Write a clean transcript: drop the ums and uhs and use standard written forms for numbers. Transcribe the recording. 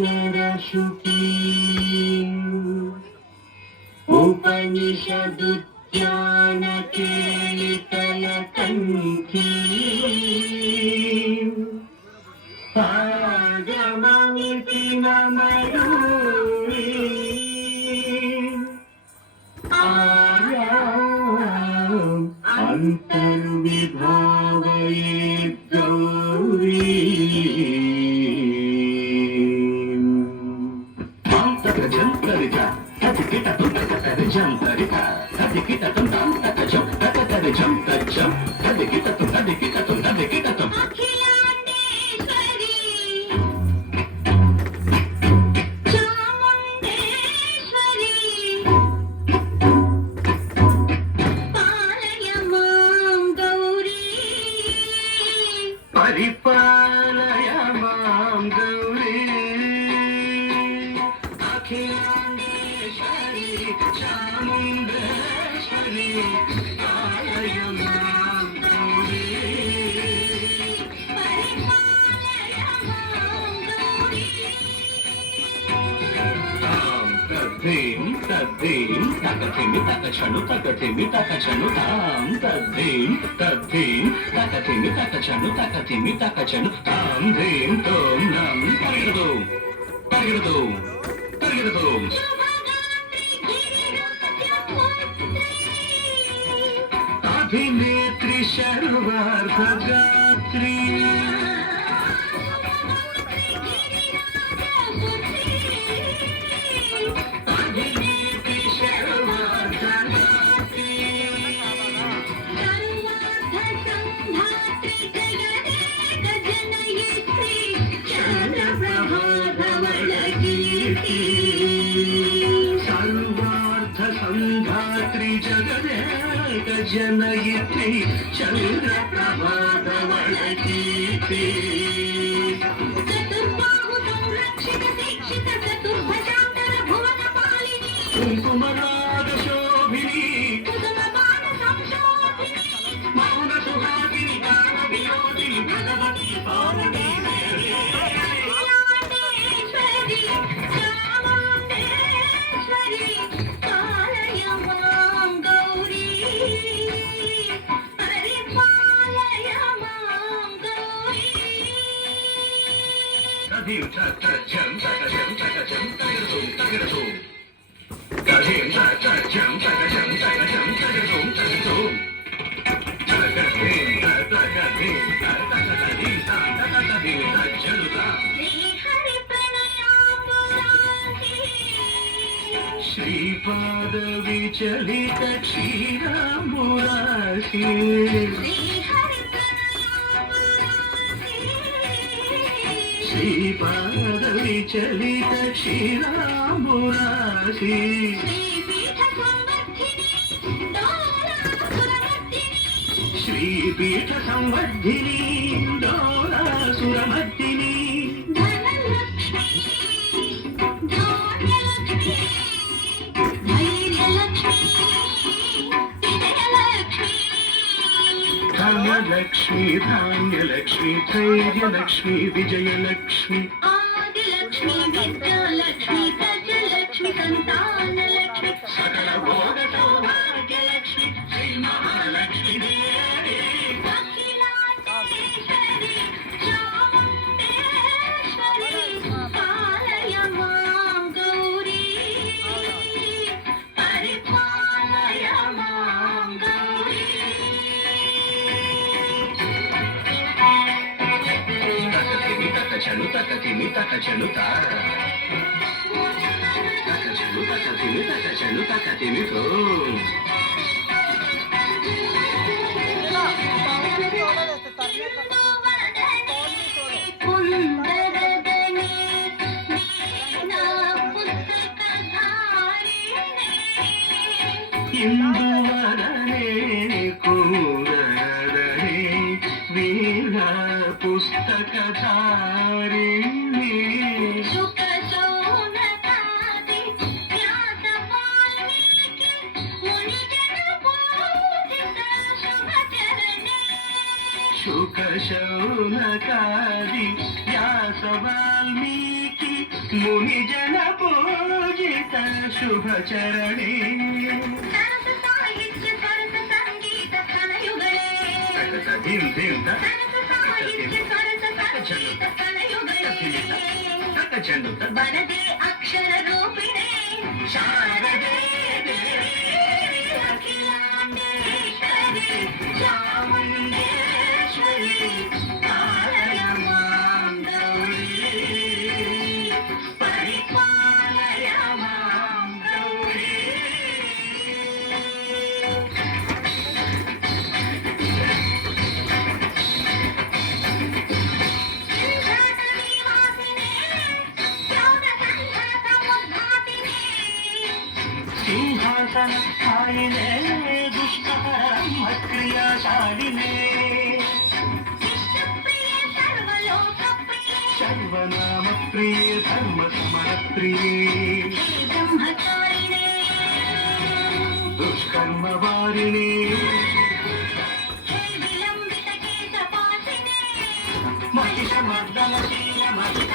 तारपञ्जरशुकी उपनिषदुद्यानकेलितलकण्ठी आगममिति न मयूरी आयाम् अन्तर्विभावयेत् गौरी जन्तरिता तदिकिता तुतकतरि जन्तरिता तदिकिता तुंदम तकजो तकतरि जन्तजो तदिकिता तदिकिता अखिलांडेश्वरी चामुंडेश्वरी पालय मां गौरी परिपालय मां गौरी अखिलांडेश्वरी चामुंडेश्वरी पालय मां गौरी परिपालय मां गौरी तद्धिं तकथिमि तकचनु तकथिमि तकचनु तां तद्धिं तकथिमि तकचनु तकथिमि तकचनु तां धिं तों नं परिगदो अभिनेत्री सर्वार्थगात्री अभिनेत्री सर्वार्थगात्री सर्वार्थसंधात्री जगदेकजनयित्री चन्द्रप्रभाधवलकीर्ति सर्वार्थसंधात्री जगदेकजनयित्री चन्द्रप्रभाधवलकीर्ति चतुर्बाहु संरक्षित दीक्षित चतुर्भुजांतर भुवनपालिनी कुङ्कुमरागशोभिनी कुसुमबाण संशोभिनी मौन सुहासिनी गान विनोदिनी भगवती पावनी अखिलांडेश्वरी चामुंडेश्वरी पालय मां गौरी परिपालय मां गौरी तदिं तकजं तकजं तकजं तकजं तकजं तदिं तकजं तकजं तकजं तकजं तकजं श्रीपाद विचलित क्षीराम्बुराशि श्रीपाद विचलित क्षीराम्बुराशि श्रीपीठ संवर्धिनी डोलासुरमर्दिनी धनलक्ष्मी धान्यलक्ष्मी धैर्यलक्ष्मी धान्यलक्ष्मी धैर्यलक्ष्मी विजयलक्ष्मी आदिलक्ष्मी विद्यालक्ष्मी गजलक्ष्मी संतानलक्ष्मी सकल भोग सौभाग्यलक्ष्मी श्री महालक्ष्मी देवी अखिलांडेश्वरी चामुंडेश्वरी पालय मां गौरी परिपालय मां गौरी तकथिमि तकचनु तकथिमि तो इंदुवरने कुंदरने वीणा पुस्तकधारिणी सुखशौनकादि व्यास वाल्मीकि मुनिजन पूजित शुभचरणे सुखशौनकादि व्यास వ్యాస వాల్మీకి మునిజన పూజిత శుభచరణే సరస సాహిత్య సరస సంగీత స్తనయుగళే సరస సాహిత్య సరస సంగీత స్తనయుగళే వరదే అక్షర రూపిణే శారదే దేవి అఖిలాండేశ్వరి చాముండేశ్వరి పాలయ మాం గౌరీ పరిపాలయ మాం గౌరీ సింహాసన స్థాయినే దుష్టకర్మ క్రియాశాలినే సర్వనామ ప్రియే ధర్మ సమర ప్రియే బ్రహ్మచారిణే దుష్కర్మ వారిణే విలంబిత కేశపాసినే మహిష మర్దన శీల మహిత